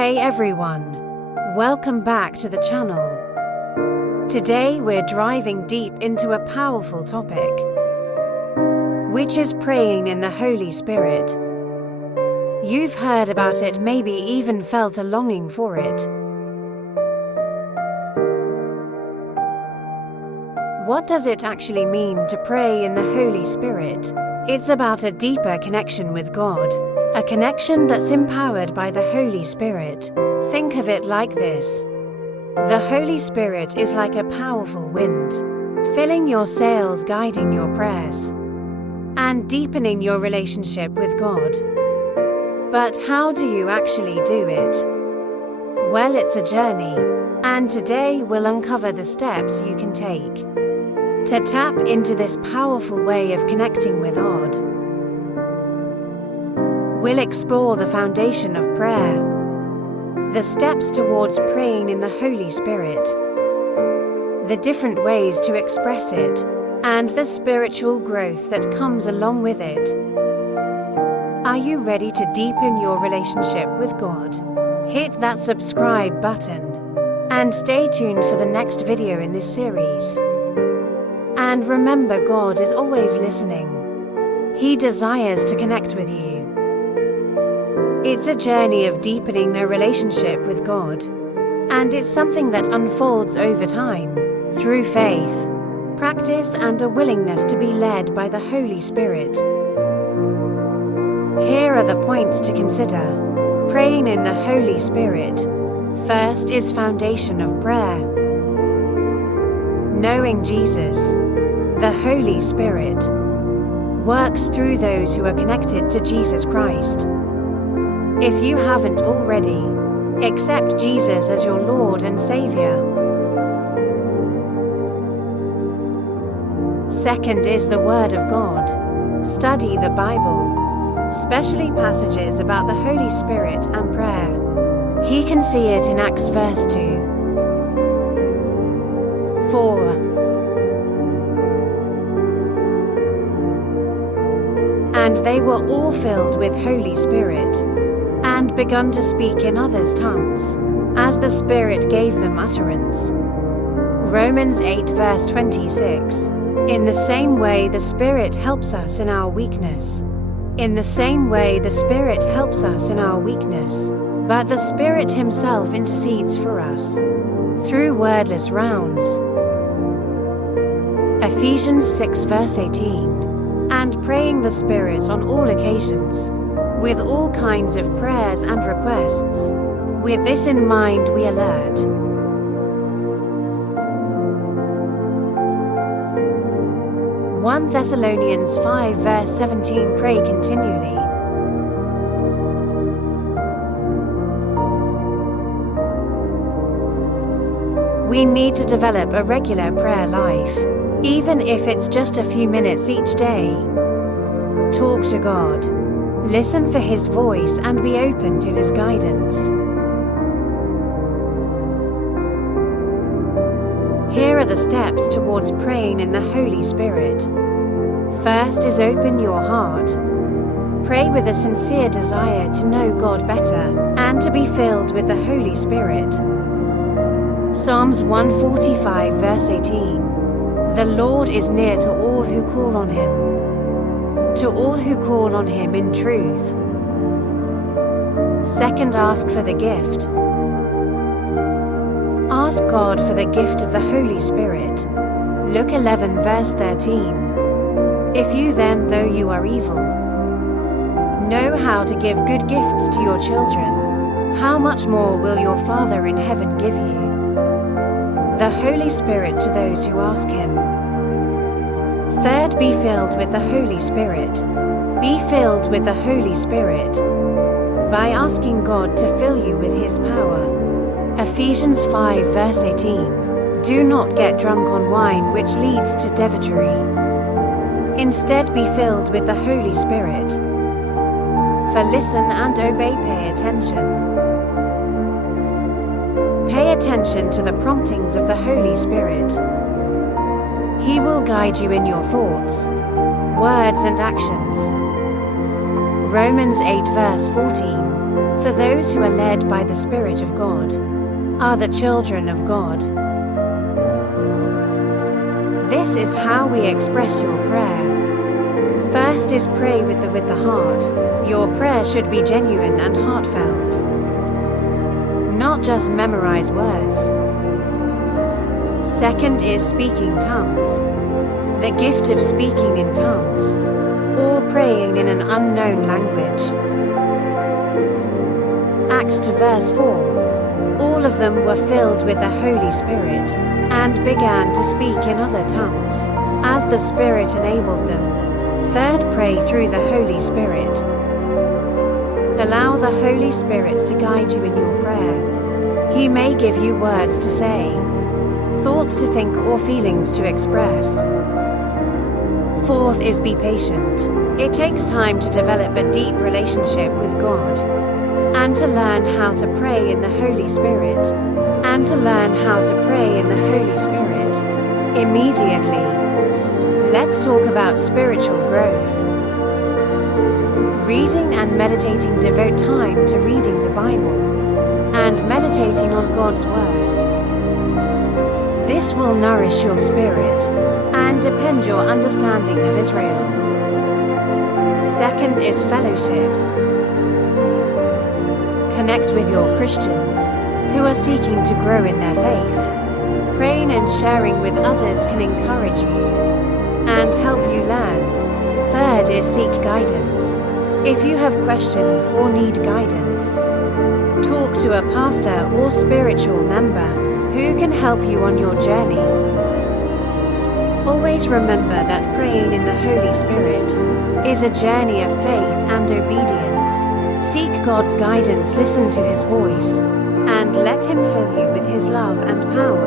Hey everyone, welcome back to the channel. Today we're driving deep into a powerful topic, which is praying in the Holy Spirit. You've heard about it, maybe even felt a longing for it. What does it actually mean to pray in the Holy Spirit? It's about a deeper connection with God, a connection that's empowered by the Holy Spirit. Think of it like this. The Holy Spirit is like a powerful wind, filling your sails, guiding your prayers, and deepening your relationship with God. But how do you actually do it? Well, it's a journey, and today we'll uncover the steps you can take to tap into this powerful way of connecting with God. We'll explore the foundation of prayer, the steps towards praying in the Holy Spirit, the different ways to express it, and the spiritual growth that comes along with it. Are you ready to deepen your relationship with God? Hit that subscribe button and stay tuned for the next video in this series. And remember, God is always listening. He desires to connect with you. It's a journey of deepening a relationship with God, and it's something that unfolds over time through faith, practice, and a willingness to be led by the Holy Spirit. Here are the points to consider. Praying in the Holy Spirit. First is foundation of prayer. Knowing Jesus, the Holy Spirit, works through those who are connected to Jesus Christ. If you haven't already, accept Jesus as your Lord and Savior. Second is the Word of God. Study the Bible, especially passages about the Holy Spirit and prayer. He can see it in Acts verse 2. 4. And they were all filled with Holy Spirit, and begun to speak in others' tongues, as the Spirit gave them utterance. Romans 8 verse 26. In the same way the Spirit helps us in our weakness. In the same way the Spirit helps us in our weakness, but the Spirit Himself intercedes for us through wordless rounds. Ephesians 6 verse 18. And praying the Spirit on all occasions, with all kinds of prayers and requests. With this in mind, we alert. 1 Thessalonians 5 verse 17. Pray continually. We need to develop a regular prayer life, even if it's just a few minutes each day. Talk to God. Listen for His voice and be open to His guidance. Here are the steps towards praying in the Holy Spirit. First is open your heart. Pray with a sincere desire to know God better and to be filled with the Holy Spirit. Psalms 145 verse 18. The Lord is near to all who call on Him, to all who call on Him in truth. Second, ask for the gift. Ask God for the gift of the Holy Spirit. Luke 11 verse 13. If you then, though you are evil, know how to give good gifts to your children, how much more will your Father in heaven give you the Holy Spirit to those who ask Him? Third, be filled with the Holy Spirit. Be filled with the Holy Spirit by asking God to fill you with His power. Ephesians 5 verse 18. Do not get drunk on wine, which leads to debauchery. Instead, be filled with the Holy Spirit. For listen and obey, pay attention. Pay attention to the promptings of the Holy Spirit. He will guide you in your thoughts, words, and actions. Romans 8 verse 14. For those who are led by the Spirit of God are the children of God. This is how we express your prayer. First is pray with the heart. Your prayer should be genuine and heartfelt. Not just memorize words. Second is speaking tongues. The gift of speaking in tongues, or praying in an unknown language. Acts 2 verse 4. All of them were filled with the Holy Spirit and began to speak in other tongues, as the Spirit enabled them. Third, pray through the Holy Spirit. Allow the Holy Spirit to guide you in your prayer. He may give you words to say, thoughts to think, or feelings to express. Fourth is be patient. It takes time to develop a deep relationship with God, and to learn how to pray in the Holy Spirit, immediately. Let's talk about spiritual growth. Reading and meditating. Devote time to reading the Bible and meditating on God's Word. This will nourish your spirit and deepen your understanding of Israel. Second is fellowship. Connect with your Christians who are seeking to grow in their faith. Praying and sharing with others can encourage you and help you learn. Third is seek guidance. If you have questions or need guidance, talk to a pastor or spiritual member who can help you on your journey. Always remember that praying in the Holy Spirit is a journey of faith and obedience. Seek God's guidance, listen to His voice, and let Him fill you with His love and power.